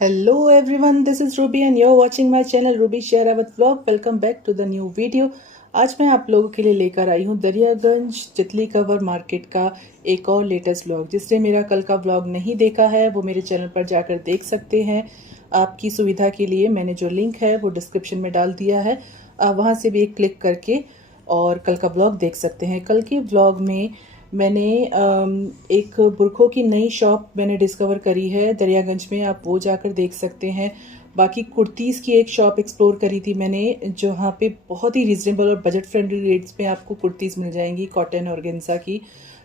Hello everyone, this is Ruby and you're watching my channel Ruby Shehrawat Vlog. Welcome back to the new video. आज मैं आप लोगों के लिए लेकर आई हूँ दरियागंज तितली कवर मार्केट का एक और लेटेस्ट व्लॉग। जिसने मेरा कल का व्लॉग नहीं देखा है वो मेरे चैनल पर जाकर देख सकते हैं। आपकी सुविधा के लिए मैंने जो लिंक है वो डिस्क्रिप्शन में डाल दिया है, आप वहाँ से भी एक क्लिक करके और कल का व्लॉग देख सकते हैं। कल के व्लॉग में मैंने एक बुरखों की नई शॉप मैंने डिस्कवर करी है दरियागंज में, आप वो जाकर देख सकते हैं। बाकी कुर्तीज़ की एक शॉप एक्सप्लोर करी थी मैंने, जहाँ पे बहुत ही रीजनेबल और बजट फ्रेंडली रेट्स पे आपको कुर्तीज़ मिल जाएंगी, कॉटन ऑर्गेन्जा की,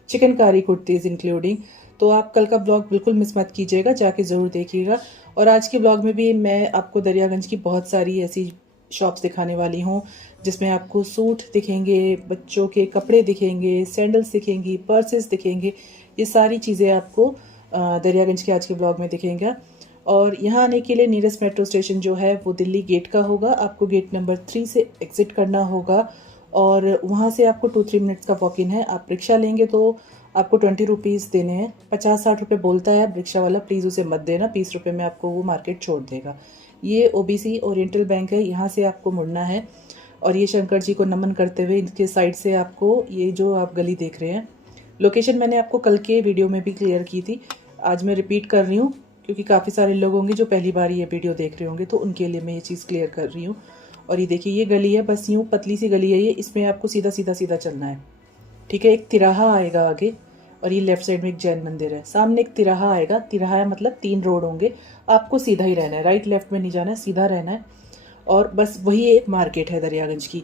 चिकनकारी कुर्तीज़ इंक्लूडिंग। तो आप कल का ब्लॉग बिल्कुल मिस मत कीजिएगा, जाके ज़रूर देखिएगा। और आज के ब्लॉग में भी मैं आपको दरियागंज की बहुत सारी ऐसी शॉप्स दिखाने वाली हूँ जिसमें आपको सूट दिखेंगे, बच्चों के कपड़े दिखेंगे, सैंडल्स दिखेंगी, पर्सेस दिखेंगे। ये सारी चीज़ें आपको दरियागंज के आज के ब्लॉग में दिखेंगे। और यहाँ आने के लिए नियरेस्ट मेट्रो स्टेशन जो है वो दिल्ली गेट का होगा। आपको गेट नंबर 3 से एग्ज़िट करना होगा और वहाँ से आपको 2-3 मिनट्स का वॉक इन है। आप रिक्शा लेंगे तो आपको 20 रुपीज़ देने हैं। 50-60 रुपये बोलता है रिक्शा वाला, प्लीज़ उसे मत देना, 20 रुपये में आपको वो मार्केट छोड़ देगा। ये ओबीसी ओरिएंटल बैंक है, यहाँ से आपको मुड़ना है। और ये शंकर जी को नमन करते हुए इनके साइड से आपको ये जो आप गली देख रहे हैं, लोकेशन मैंने आपको कल के वीडियो में भी क्लियर की थी, आज मैं रिपीट कर रही हूँ क्योंकि काफ़ी सारे लोग होंगे जो पहली बार ये वीडियो देख रहे होंगे, तो उनके लिए मैं ये चीज़ क्लियर कर रही हूँ। और ये देखिए ये गली है, बस यूँ पतली सी गली है ये, इसमें आपको सीधा सीधा सीधा चलना है। ठीक है, एक तिराहा आएगा आगे और ये लेफ्ट साइड में एक जैन मंदिर है, सामने एक तिराहा आएगा। तिराहा है मतलब 3 रोड होंगे, आपको सीधा ही रहना है, राइट लेफ्ट में नहीं जाना है, सीधा रहना है। और बस वही एक मार्केट है दरियागंज की,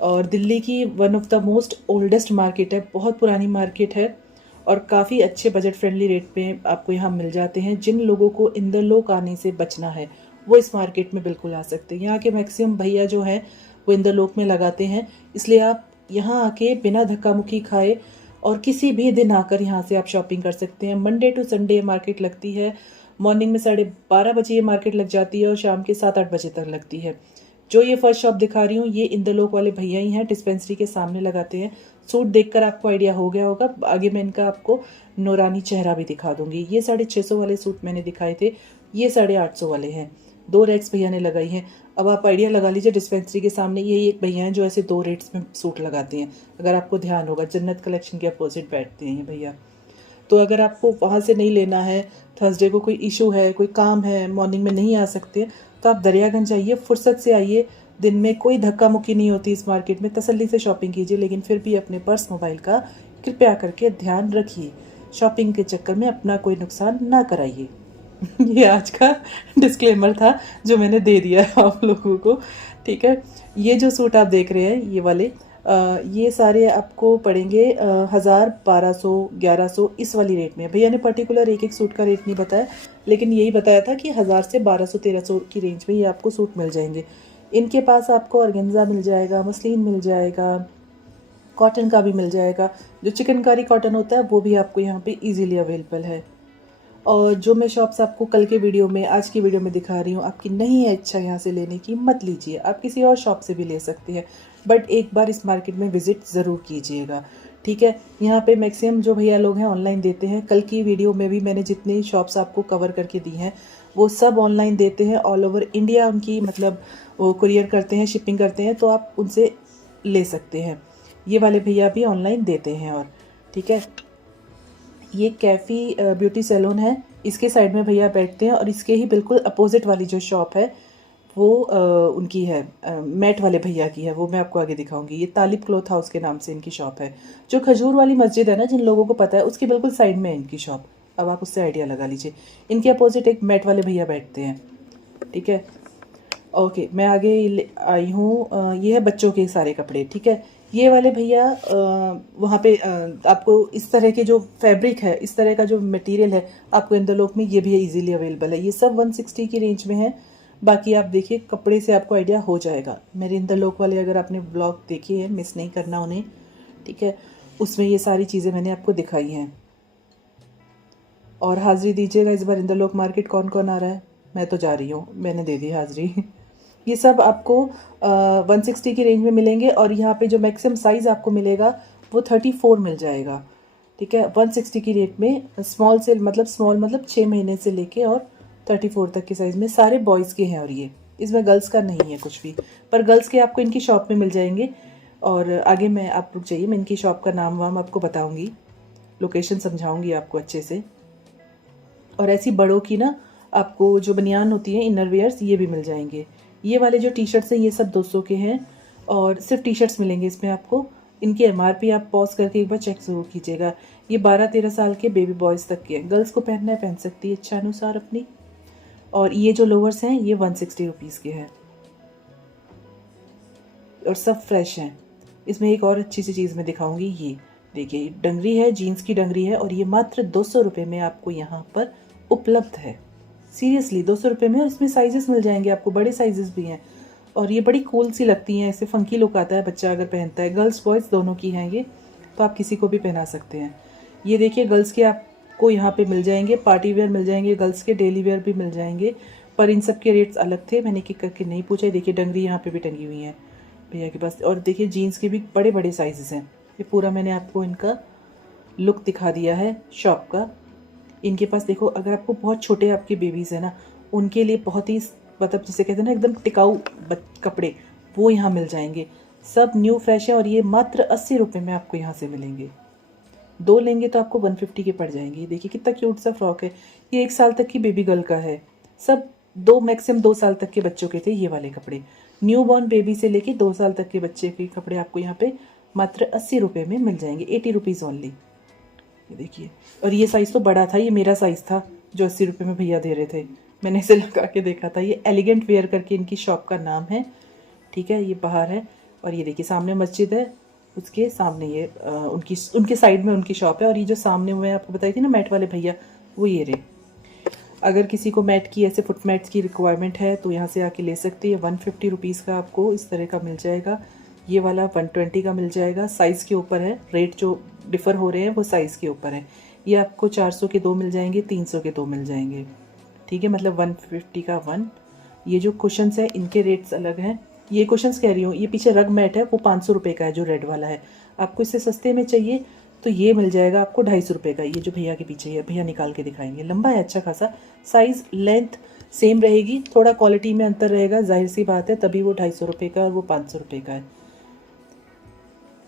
और दिल्ली की one of the most oldest market है, बहुत पुरानी मार्केट है और काफ़ी अच्छे बजट फ्रेंडली रेट पे आपको यहाँ मिल जाते हैं। जिन लोगों को इंदरलोक आने से बचना है वो इस मार्केट में बिल्कुल आ सकते हैं। यहाँ के मैक्सिमम भैया जो हैं वो इंदरलोक में लगाते हैं, इसलिए आप यहाँ आके बिना धक्का मुक्की खाए और किसी भी दिन आकर यहाँ से आप शॉपिंग कर सकते हैं। मंडे टू संडे मार्केट लगती है, मॉर्निंग में 12:30 बजे ये मार्केट लग जाती है और शाम के 7-8 बजे तक लगती है। जो ये फर्स्ट शॉप दिखा रही हूँ ये इंदरलोक वाले भैया ही हैं, डिस्पेंसरी के सामने लगाते हैं। सूट देखकर आपको आइडिया हो गया होगा, आगे मैं इनका आपको नूरानी चेहरा भी दिखा दूंगी। ये 650 वाले सूट मैंने दिखाए थे, ये 850 वाले हैं। 2 रैक्स भैया ने लगाई हैं। अब आप आइडिया लगा लीजिए, डिस्पेंसरी के सामने यही एक भैया हैं जो ऐसे 2 रेट्स में सूट लगाते हैं। अगर आपको ध्यान होगा, जन्नत कलेक्शन के अपोजिट बैठते हैं ये भैया। तो अगर आपको वहाँ से नहीं लेना है, थर्सडे को कोई इशू है, कोई काम है, मॉर्निंग में नहीं आ सकते, तो आप दरियागंज आइए, फुर्सत से आइए। दिन में कोई धक्का मुक्की नहीं होती इस मार्केट में, तसल्ली से शॉपिंग कीजिए, लेकिन फिर भी अपने पर्स मोबाइल का कृपया करके ध्यान रखिए। शॉपिंग के चक्कर में अपना कोई नुकसान ना कराइए। ये आज का डिस्क्लेमर था जो मैंने दे दिया है आप लोगों को। ठीक है, ये जो सूट आप देख रहे हैं ये वाले, ये सारे आपको पड़ेंगे 1000, 1200, 1100 इस वाली रेट में। भैया ने पर्टिकुलर एक एक सूट का रेट नहीं बताया, लेकिन यही बताया था कि 1000 से 1200, 1300 की रेंज में ये आपको सूट मिल जाएंगे। इनके पास आपको ऑर्गेन्जा मिल जाएगा, मसलिन मिल जाएगा, कॉटन का भी मिल जाएगा। जो चिकनकारी कॉटन होता है वो भी आपको यहाँ पे इजीली अवेलेबल है। और जो मैं शॉप्स आपको कल के वीडियो में, आज की वीडियो में दिखा रही हूँ, आपकी नहीं है इच्छा यहाँ से लेने की, मत लीजिए, आप किसी और शॉप से भी ले सकते हैं, बट एक बार इस मार्केट में विजिट ज़रूर कीजिएगा। ठीक है, यहाँ पे मैक्सिमम जो भैया लोग हैं ऑनलाइन देते हैं। कल की वीडियो में भी मैंने जितनी शॉप्स आपको कवर करके दी हैं वो सब ऑनलाइन देते हैं, ऑल ओवर इंडिया उनकी मतलब वो कुरियर करते हैं, शिपिंग करते हैं, तो आप उनसे ले सकते हैं। ये वाले भैया भी ऑनलाइन देते हैं। और ठीक है, ये कैफ़ी ब्यूटी सैलून है, इसके साइड में भैया बैठते हैं, और इसके ही बिल्कुल अपोजिट वाली जो शॉप है वो उनकी है, मैट वाले भैया की है, वो मैं आपको आगे दिखाऊंगी। ये तालिब क्लॉथ हाउस के नाम से इनकी शॉप है। जो खजूर वाली मस्जिद है ना, जिन लोगों को पता है, उसकी बिल्कुल साइड में है इनकी शॉप। अब आप उससे आइडिया लगा लीजिए, इनके अपोजिट एक मैट वाले भैया बैठते हैं। ठीक है, ओके, मैं आगे आई हूँ। ये है बच्चों के सारे कपड़े। ठीक है, ये वाले भैया वहाँ पे आपको इस तरह के जो फैब्रिक है, इस तरह का जो मटेरियल है, आपको इंदरलोक में ये भी इजीली अवेलेबल है। ये सब 160 की रेंज में है। बाकी आप देखिए, कपड़े से आपको आइडिया हो जाएगा। मेरे इंदरलोक वाले अगर आपने ब्लॉग देखे हैं, मिस नहीं करना उन्हें। ठीक है, उसमें ये सारी चीज़ें मैंने आपको दिखाई हैं। और हाज़िरी दीजिएगा, इस बार इंदरलोक मार्केट कौन कौन आ रहा है। मैं तो जा रही हूँ, मैंने दे दी हाज़िरी। ये सब आपको 160 की रेंज में मिलेंगे, और यहाँ पे जो मैक्सिमम साइज़ आपको मिलेगा वो 34 मिल जाएगा। ठीक है, 160 की रेट में। स्मॉल से मतलब स्मॉल मतलब 6 महीने से लेके और 34 तक के साइज़ में, सारे बॉयज़ के हैं। और ये इसमें गर्ल्स का नहीं है कुछ भी, पर गर्ल्स के आपको इनकी शॉप में मिल जाएंगे। और आगे मैं आप रुक जाइए, मैं इनकी शॉप का नाम वाम आपको बताऊंगी, लोकेशन समझाऊंगी आपको अच्छे से। और ऐसी बड़ों की ना आपको जो बनियान होती है इनर वेयर्स, ये भी मिल जाएंगे। ये वाले जो टी शर्ट्स हैं ये सब 200 के हैं, और सिर्फ टी शर्ट्स मिलेंगे इसमें आपको। इनकी MRP आप पॉज करके एक बार चेक ज़रूर कीजिएगा। ये 12-13 साल के बेबी बॉयज़ तक के हैं। गर्ल्स को पहनना है पहन सकती है इच्छा अनुसार अपनी। और ये जो लोवर्स हैं ये 160 रुपीज़ के हैं, और सब फ्रेश हैं। इसमें एक और अच्छी सी चीज़ मैं दिखाऊंगी, ये देखिए डंगरी है, जीन्स की डंगरी है, और ये मात्र 200 रुपये में आपको यहाँ पर उपलब्ध है। सीरियसली 200 रुपये में। और इसमें साइजेस मिल जाएंगे आपको, बड़े साइजेस भी हैं। और ये बड़ी कूल सी लगती हैं, ऐसे फंकी लुक आता है बच्चा अगर पहनता है। गर्ल्स बॉयज़ दोनों की हैं ये, तो आप किसी को भी पहना सकते हैं। ये देखिए गर्ल्स के आपको यहाँ पे मिल जाएंगे, पार्टी वेयर मिल जाएंगे, गर्ल्स के डेली वेयर भी मिल जाएंगे, पर इन सब के रेट्स अलग थे, मैंने किक करके नहीं पूछा। देखिए डंगरी यहाँ पे भी टंगी हुई है भैया के पास। और देखिए जीन्स के भी बड़े बड़े साइजेस हैं। ये पूरा मैंने आपको इनका लुक दिखा दिया है शॉप का। इनके पास देखो, अगर आपको बहुत छोटे आपके बेबीज़ हैं ना, उनके लिए बहुत ही मतलब जिसे कहते हैं ना एकदम टिकाऊ कपड़े, वो यहाँ मिल जाएंगे। सब न्यू फ्रेश है, और ये मात्र 80 रुपये में आपको यहाँ से मिलेंगे। 2 लेंगे तो आपको 150 के पड़ जाएंगे। देखिए कितना क्यूट सा फ्रॉक है। ये 1 साल तक की बेबी गर्ल का है। सब 2 मैक्सिमम 2 साल तक के बच्चों के थे ये वाले कपड़े। न्यू बॉर्न बेबी से लेके 2 साल तक के बच्चे के कपड़े आपको यहाँ पे मात्र 80 रुपये में मिल जाएंगे। 80 रुपीज़ ओनली। ये देखिए, और ये साइज़ तो बड़ा था, ये मेरा साइज़ था जो 80 रुपये में भैया दे रहे थे। मैंने इसे लगा के देखा था। ये एलिगेंट वेयर करके इनकी शॉप का नाम है, ठीक है। ये बाहर है, और ये देखिए सामने मस्जिद है, उसके सामने ये उनके साइड में उनकी शॉप है। और ये जो सामने मैं आपको बताई थी ना मैट वाले भैया, वो ये रहे। अगर किसी को मैट की, ऐसे फुट मैट्स की रिक्वायरमेंट है तो यहाँ से आके ले सकती है। 150 रुपीज़ का आपको इस तरह का मिल जाएगा। ये वाला 120 का मिल जाएगा। साइज़ के ऊपर है, रेट जो डिफ़र हो रहे हैं वो साइज़ के ऊपर है। ये आपको 400 के 2 मिल जाएंगे, 300 के 2 मिल जाएंगे, ठीक है। मतलब 150 का 1। ये जो कुशन्स है इनके रेट्स अलग हैं। ये कुशन्स कह रही हूँ, ये पीछे रग मैट है वो 500 रुपये का है जो रेड वाला है। आपको इससे सस्ते में चाहिए तो ये मिल जाएगा आपको 250 रुपये का। ये जो भैया के पीछे है, भैया निकाल के दिखाएंगे, लंबा है अच्छा खासा। साइज़ लेंथ सेम रहेगी, थोड़ा क्वालिटी में अंतर रहेगा, जाहिर सी बात है, तभी वो 250 रुपये का और वो 500 रुपये का है।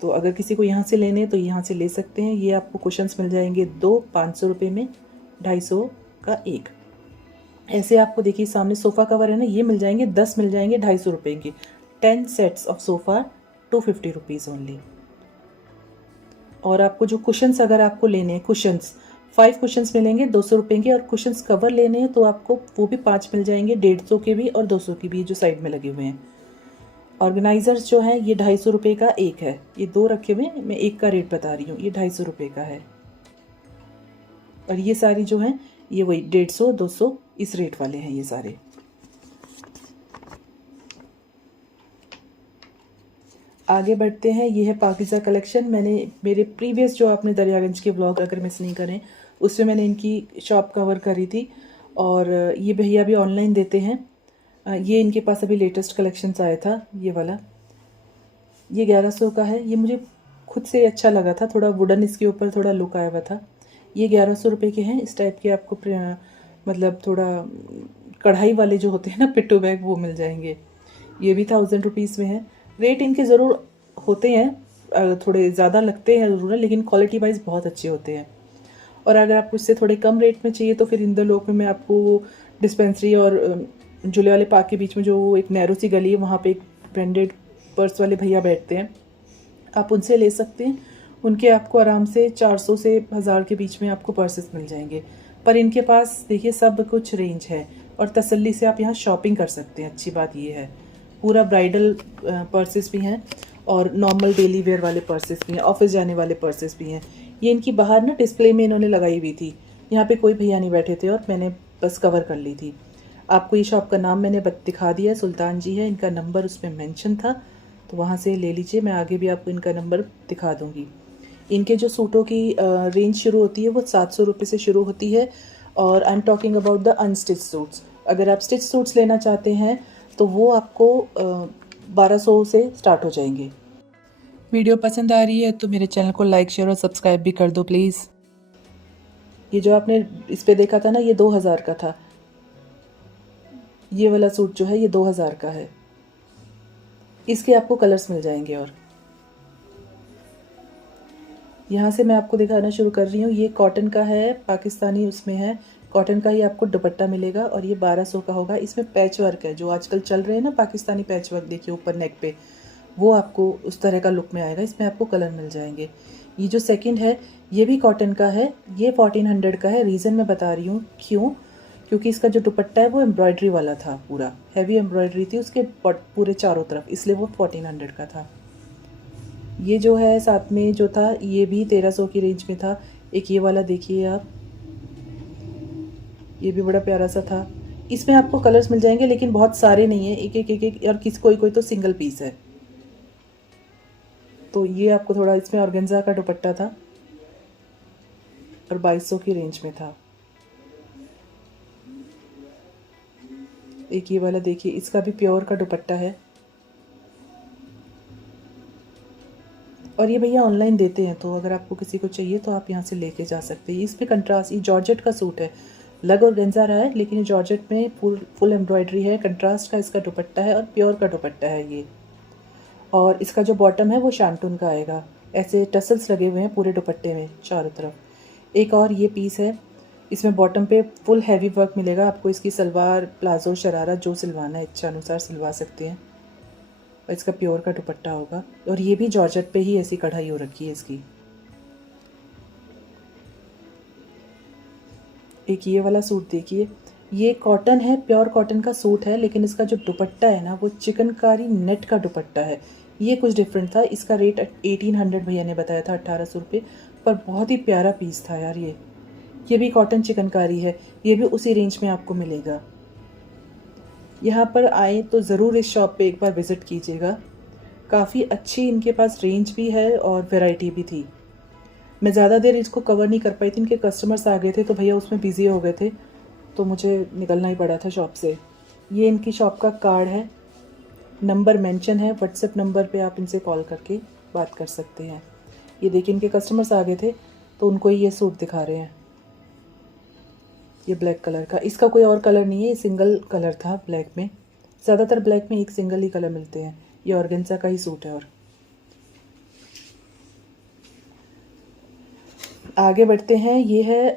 तो अगर किसी को यहाँ से लेने तो यहाँ से ले सकते हैं। ये आपको कुशन्स मिल जाएंगे 2 500 रुपये में, 250 का 1। ऐसे आपको देखिए सामने सोफ़ा कवर है ना, ये मिल जाएंगे 10 मिल जाएंगे 250 रुपये के। 10 sets of sofa 250 rupees only. और आपको जो कुशन्स अगर आपको लेने हैं, कुशन्स 5 कुशन्स मिलेंगे 200 रुपये के। और कुशन्स कवर लेने हैं तो आपको वो भी 5 मिल जाएंगे, 150 के भी और 200 के भी, जो साइड में लगे हुए हैं। ऑर्गेनाइजर्स जो हैं ये 250 रुपये का एक है। ये 2 रखे हुए हैं, मैं एक का रेट बता रही हूँ, ये 250 रुपये का है। और ये सारी जो हैं ये वही 150 200 इस रेट वाले हैं ये सारे। आगे बढ़ते हैं। ये है पाकिज़ा कलेक्शन। मैंने मेरे प्रीवियस जो आपने दरियागंज के ब्लॉग अगर मिस नहीं करें, उसमें मैंने इनकी शॉप कवर करी थी। और ये भैया भी ऑनलाइन देते हैं। ये इनके पास अभी लेटेस्ट कलेक्शंस आया था, ये वाला, ये 1100 का है। ये मुझे खुद से अच्छा लगा था, थोड़ा वुडन इसके ऊपर थोड़ा लुक आया हुआ था। ये 1100 रुपये के हैं। इस टाइप के आपको मतलब थोड़ा कढ़ाई वाले जो होते हैं ना पिट्टू बैग, वो मिल जाएंगे। ये भी 1000 रुपीज़ में है। रेट इनके ज़रूर होते हैं, थोड़े ज़्यादा लगते हैं ज़रूर, लेकिन क्वालिटी वाइज बहुत अच्छे होते हैं। और अगर आपको इससे थोड़े कम रेट में चाहिए तो फिर इंदर लोक में मैं आपको डिस्पेंसरी और झूले वाले पार्क के बीच में जो एक नैरो सी गली है, वहाँ पे एक ब्रांडेड पर्स वाले भैया बैठते हैं, आप उनसे ले सकते हैं। उनके आपको आराम से 400 से 1000 के बीच में आपको पर्सेस मिल जाएंगे। पर इनके पास देखिए सब कुछ रेंज है, और तसल्ली से आप यहाँ शॉपिंग कर सकते हैं। अच्छी बात ये है, पूरा ब्राइडल पर्सेस भी हैं और नॉर्मल डेली वेयर वाले पर्सेस भी हैं, ऑफिस जाने वाले पर्सेस भी हैं। ये इनकी बाहर ना डिस्प्ले में इन्होंने लगाई हुई थी, यहाँ पे कोई भैया नहीं बैठे थे और मैंने बस कवर कर ली थी। आपको ये शॉप का नाम मैंने दिखा दिया है, सुल्तान जी है, इनका नंबर उसमें मेंशन था, तो वहाँ से ले लीजिए। मैं आगे भी आपको इनका नंबर दिखा दूँगी। इनके जो सूटों की रेंज शुरू होती है वो 700 रुपये से शुरू होती है। और I am talking about the unstitch suits. अगर आप स्टिच सूट्स लेना चाहते हैं तो वो आपको 1200 से स्टार्ट हो जाएंगे। वीडियो पसंद आ रही है तो मेरे चैनल को लाइक शेयर और सब्सक्राइब भी कर दो प्लीज़। ये जो आपने इस पे देखा था ना, ये 2000 का था। ये वाला सूट जो है ये 2000 का है। इसके आपको कलर्स मिल जाएंगे। और यहाँ से मैं आपको दिखाना शुरू कर रही हूँ। ये कॉटन का है, पाकिस्तानी उसमें है, कॉटन का ही आपको दुपट्टा मिलेगा और ये 1200 का होगा। इसमें पैच वर्क है, जो आजकल चल रहे हैं ना पाकिस्तानी पैच वर्क, देखिए ऊपर नेक पे, वो आपको उस तरह का लुक में आएगा। इसमें आपको कलर मिल जाएंगे। ये जो सेकंड है ये भी कॉटन का है, ये 1400 का है। रीज़न मैं बता रही हूँ क्यों, क्योंकि इसका जो दुपट्टा है वो एम्ब्रॉयडरी वाला था, पूरा हैवी एम्ब्रॉयडरी थी उसके पूरे चारों तरफ, इसलिए वो 1400 का था। ये जो है साथ में जो था ये भी 1300 की रेंज में था। एक ये वाला देखिए आप, ये भी बड़ा प्यारा सा था। इसमें आपको कलर्स मिल जाएंगे लेकिन बहुत सारे नहीं है, एक एक एक एक, और कोई कोई तो सिंगल पीस है। तो ये आपको थोड़ा, इसमें ऑर्गेन्जा का दुपट्टा था और 2200 की रेंज में था। एक ये वाला देखिए, इसका भी प्योर का दुपट्टा है और ये भैया ऑनलाइन देते हैं, तो अगर आपको किसी को चाहिए तो आप यहाँ से लेके जा सकते हैं। इसमें कंट्रास्ट, ये जॉर्जेट का सूट है, लग ऑर्गेन्जा रहा है लेकिन ये जॉर्जेट में फुल एम्ब्रॉयडरी है, कंट्रास्ट का इसका दुपट्टा है और प्योर का दुपट्टा है ये। और इसका जो बॉटम है वो शांटून का आएगा, ऐसे टसल्स लगे हुए हैं पूरे दुपट्टे में चारों तरफ। एक और ये पीस है, इसमें बॉटम पे फुल हैवी वर्क मिलेगा आपको। इसकी सलवार, प्लाजो, शरारा जो सिलवाना है इच्छा अनुसार सिलवा सकते हैं। और इसका प्योर का दुपट्टा होगा और ये भी जॉर्जेट पे ही ऐसी कढ़ाई हो रखी है इसकी। एक ये वाला सूट देखिए, ये कॉटन है, प्योर कॉटन का सूट है, लेकिन इसका जो दुपट्टा है ना वो चिकनकारी नेट का दुपट्टा है। ये कुछ डिफरेंट था। इसका रेट 1800 भैया ने बताया था, 1800 रुपये, पर बहुत ही प्यारा पीस था यार ये भी कॉटन चिकनकारी है, ये भी उसी रेंज में आपको मिलेगा। यहाँ पर आए तो ज़रूर इस शॉप पे एक बार विज़िट कीजिएगा। काफ़ी अच्छी इनके पास रेंज भी है और वैरायटी भी थी। मैं ज़्यादा देर इसको कवर नहीं कर पाई थी, इनके कस्टमर्स आ गए थे तो भैया उसमें बिज़ी हो गए थे, तो मुझे निकलना ही पड़ा था शॉप से। ये इनकी शॉप का कार्ड है, नंबर मेंशन है, व्हाट्सएप नंबर पे आप इनसे कॉल करके बात कर सकते हैं। ये देखिए इनके कस्टमर्स आ गए थे तो उनको ये सूट दिखा रहे हैं, ये ब्लैक कलर का। इसका कोई और कलर नहीं है, ये सिंगल कलर था ब्लैक में। ज़्यादातर ब्लैक में एक सिंगल ही कलर मिलते हैं। ये ऑर्गेन्जा का ही सूट है। और आगे बढ़ते हैं। ये है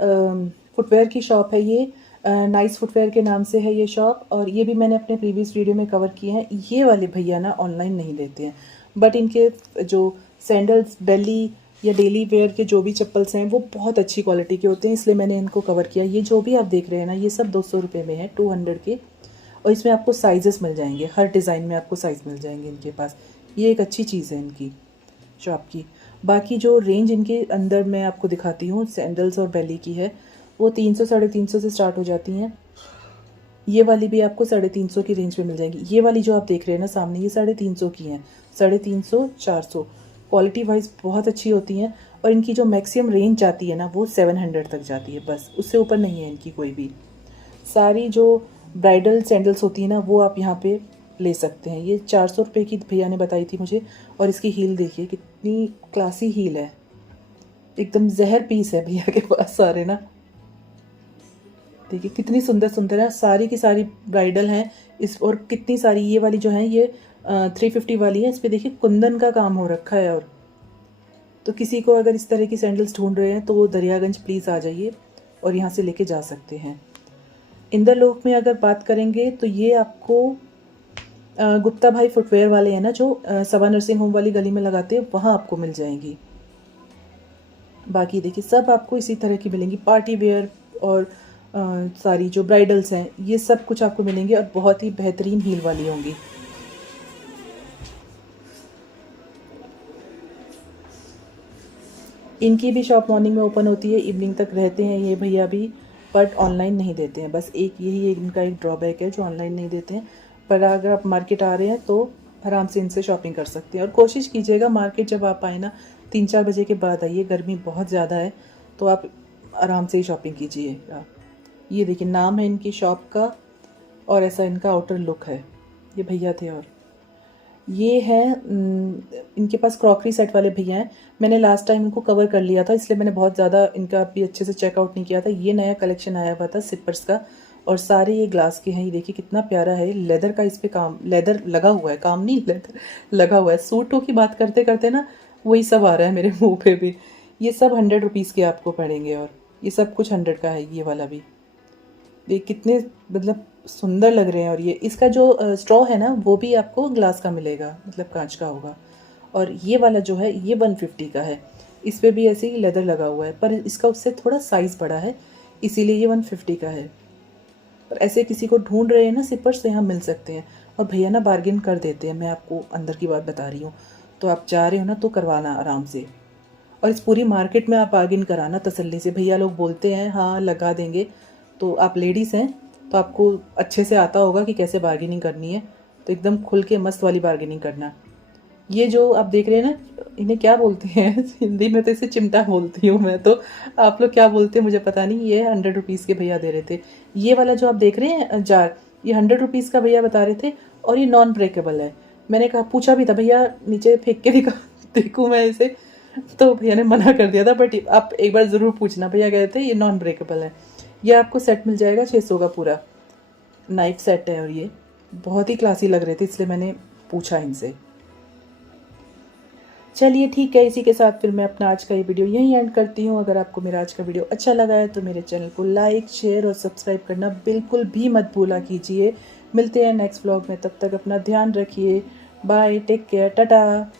फुटवेयर की शॉप है, ये नाइस फुटवेयर के नाम से है ये शॉप, और ये भी मैंने अपने प्रीवियस वीडियो में कवर किए हैं। ये वाले भैया ना ऑनलाइन नहीं देते हैं, बट इनके जो सैंडल्स, बेली या डेली वेयर के जो भी चप्पल्स हैं वो बहुत अच्छी क्वालिटी के होते हैं, इसलिए मैंने इनको कवर किया। ये जो भी आप देख रहे हैं ना ये सब 200 रुपये में है, 200 के, और इसमें आपको साइजेस मिल जाएंगे, हर डिज़ाइन में आपको साइज़ मिल जाएंगे इनके पास। ये एक अच्छी चीज़ है इनकी शॉप की। बाकी जो रेंज इनके अंदर मैं आपको दिखाती हूँ सैंडल्स और बेली की है, वो 300 350 से स्टार्ट हो जाती हैं। ये वाली भी आपको 350 की रेंज में मिल जाएगी। ये वाली जो आप देख रहे हैं ना सामने, ये 350 की हैं, 350, 400। क्वालिटी वाइज बहुत अच्छी होती हैं और इनकी जो मैक्सिमम रेंज जाती है ना वो 700 तक जाती है, बस उससे ऊपर नहीं है इनकी कोई भी। सारी जो ब्राइडल सैंडल्स होती है ना वो आप यहाँ पे ले सकते हैं। ये 400 रुपये की भैया ने बताई थी मुझे, और इसकी हील देखिए कितनी क्लासी हील है, एकदम जहर पीस है भैया के पास सारे ना। देखिए कितनी सुंदर सुंदर है, सारी की सारी ब्राइडल हैं इस, और कितनी सारी ये वाली जो है ये 350 वाली है, इस पर देखिए कुंदन का काम हो रखा है। और तो किसी को अगर इस तरह की सैंडल्स ढूंढ रहे हैं तो वो दरियागंज प्लीज़ आ जाइए और यहाँ से लेके जा सकते हैं। इंदरलोक में अगर बात करेंगे तो ये आपको गुप्ता भाई फुटवेयर वाले हैं ना, जो सवा नर्सिंग होम वाली गली में लगाते हैं, वहाँ आपको मिल जाएंगी। बाकी देखिए सब आपको इसी तरह की मिलेंगी, पार्टी वेयर और सारी जो ब्राइडल्स हैं ये सब कुछ आपको मिलेंगे, और बहुत ही बेहतरीन हील वाली होंगी। इनकी भी शॉप मॉर्निंग में ओपन होती है, इवनिंग तक रहते हैं ये भैया भी, बट ऑनलाइन नहीं देते हैं। बस एक यही इनका एक ड्रॉबैक है जो ऑनलाइन नहीं देते हैं, पर अगर आप मार्केट आ रहे हैं तो आराम से इनसे शॉपिंग कर सकते हैं। और कोशिश कीजिएगा मार्केट जब आप आए ना 3-4 बजे के बाद आइए, गर्मी बहुत ज़्यादा है, तो आप आराम से ही शॉपिंग कीजिएगा। ये देखिए नाम है इनकी शॉप का, और ऐसा इनका आउटर लुक है। ये भैया थे। और ये है इनके पास क्रॉकरी सेट वाले भैया हैं। मैंने लास्ट टाइम इनको कवर कर लिया था, इसलिए मैंने बहुत ज़्यादा इनका भी अच्छे से चेकआउट नहीं किया था। ये नया कलेक्शन आया हुआ था सिपर्स का, और सारे ये ग्लास के हैं। ये देखिए कितना प्यारा है, लेदर का इस पे काम, लेदर लगा हुआ है, काम नहीं लेदर लगा हुआ है। सूटों की बात करते करते ना वही सब आ रहा है मेरे मुंह पे भी। ये सब 100 रुपीज़ के आपको पड़ेंगे और ये सब कुछ 100 का है। ये वाला भी ये कितने मतलब सुंदर लग रहे हैं। और ये इसका जो स्ट्रॉ है ना वो भी आपको ग्लास का मिलेगा, मतलब कांच का होगा। और ये वाला जो है ये 150 का है। इस पे भी ऐसे ही लेदर लगा हुआ है, पर इसका उससे थोड़ा साइज़ बड़ा है, इसीलिए ये 150 का है। पर ऐसे किसी को ढूंढ रहे हैं ना सिपर्स, तो यहाँ मिल सकते हैं। और भैया ना बार्गेन कर देते हैं, मैं आपको अंदर की बात बता रही हूँ। तो आप जा रहे हो ना तो करवाना आराम से। और इस पूरी मार्केट में आप बार्गेन कराना तसल्ली से। भैया लोग बोलते हैं हाँ लगा देंगे, तो आप लेडीज़ हैं तो आपको अच्छे से आता होगा कि कैसे बार्गेनिंग करनी है। तो एकदम खुल के मस्त वाली बार्गेनिंग करना। ये जो आप देख रहे हैं ना, इन्हें क्या बोलते हैं हिंदी में तो इसे चिमटा बोलती हूँ मैं तो। आप लोग क्या बोलते हैं मुझे पता नहीं। ये 100 रुपीज़ के भैया दे रहे थे। ये वाला जो आप देख रहे हैं जार, ये 100 रुपीज़ का भैया बता रहे थे। और ये नॉन ब्रेकेबल है। मैंने कहा, पूछा भी था भैया नीचे फेंक के दिखा देखूँ मैं इसे, तो भैया ने मना कर दिया था। बट आप एक बार ज़रूर पूछना, भैया कह थे ये नॉन ब्रेकेबल है। ये आपको सेट मिल जाएगा 600 का पूरा नाइफ सेट है। और ये बहुत ही क्लासी लग रहे थे, इसलिए मैंने पूछा इनसे। चलिए ठीक है, इसी के साथ फिर मैं अपना आज का ये वीडियो यहीं एंड करती हूँ। अगर आपको मेरा आज का वीडियो अच्छा लगा है तो मेरे चैनल को लाइक, शेयर और सब्सक्राइब करना बिल्कुल भी मत भूला कीजिए। मिलते हैं नेक्स्ट व्लॉग में, तब तक अपना ध्यान रखिए। Bye, take care, Tata.